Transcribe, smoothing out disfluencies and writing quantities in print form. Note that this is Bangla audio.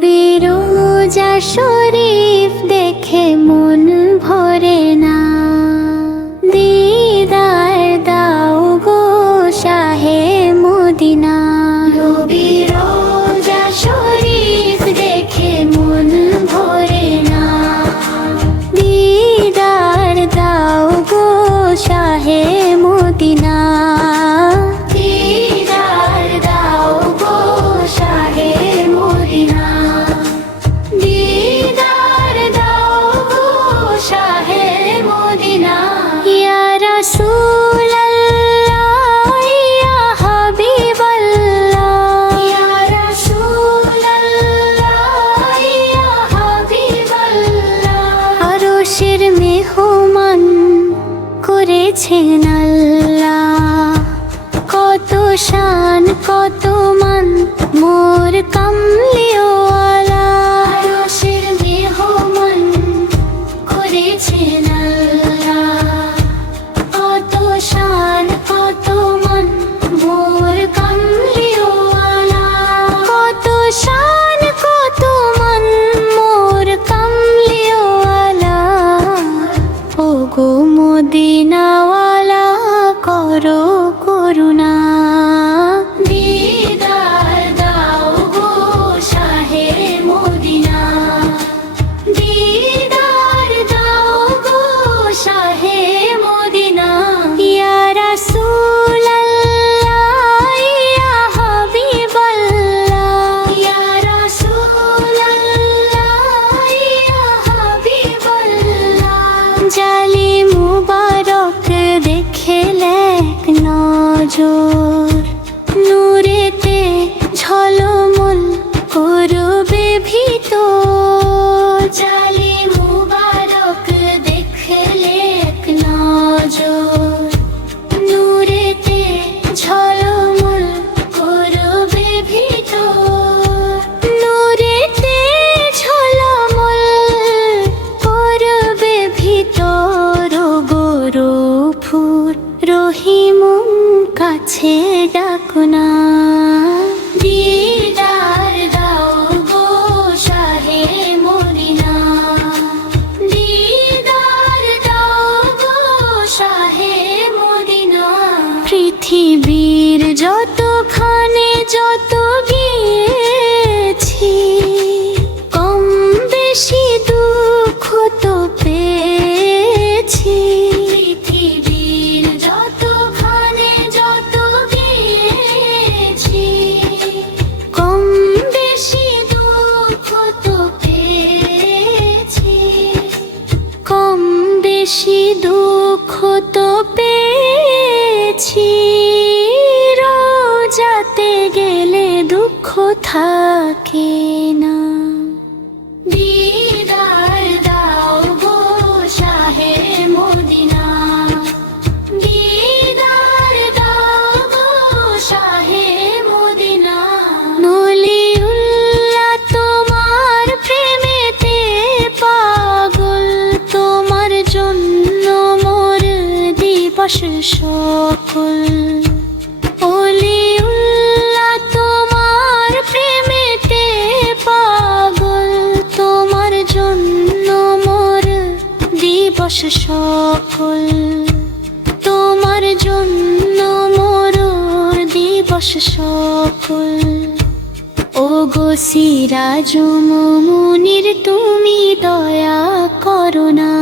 নবীর রোজা শরীফ দেখে মন ভরে না। দিদার দাও গো শাহে মদিনা। নবীর রোজা শরীফ দেখে মন ভরে না। দিদার দাও গো শাহে মদিনা। মেহমান করেছেন আল্লাহ, কত শান কত মান মোর কামলিওয়ালা। আরশের মেহমান করেছেন আল্লাহ, কত শান কত মান মোর কামলিওয়ালা। কত শান কত মান মোর কামলিওয়ালা। ওগো মদিনাওয়ালা করো করুণা। দিদার দাও গো শাহে মদিনা। দিদার দাও গো শাহে মদিনা। ইয়া রাসূলাল্লাহ ইয়া হাবিবাল্লাহ। ইয়া রাসূলাল্লাহ ইয়া হাবিবাল্লাহ। জালি মুবারক দেখলেক নজর, নূরেতে ঝলমল করবে ভিতর। জালি মুবারক দেখলেক নজর, নূরেতে ঝলমল করবে ভিতর। নূরেতে ঝলমল করবে ভিতর। গরুফুর রহিম কাছে ডাকনা। দিদার দাও গো শাহে মদিনা। দিদার দাও গো শাহে মদিনা। পৃথিবীর যতখানে যত গিয়েছি, কম বেশি দুঃখ তো পেয়েছি। পৃথিবীর যতখানে যত গিয়েছি, কম বেশি দুঃখ তো পেয়েছি। কম বেশি দুঃখ তো পেয়েছি। রোজাতে গেলে দুঃখ থাকে না। দিদার দাও গো শাহে মদিনা। দিদার দাও গো শাহে মদিনা। নলিউল্লাহ তোমার প্রেমেতে পাগল, তোমার জন্য মোর দিবস সকল। অলিউল্লাহ তোমার প্রেমেতে পাগল, তোমার জন্য মোর দিবস সকল। তোমার জন্য মোর দিবস সকল। ওগো সিরাজুম মুনির তুমি দয়া করো না।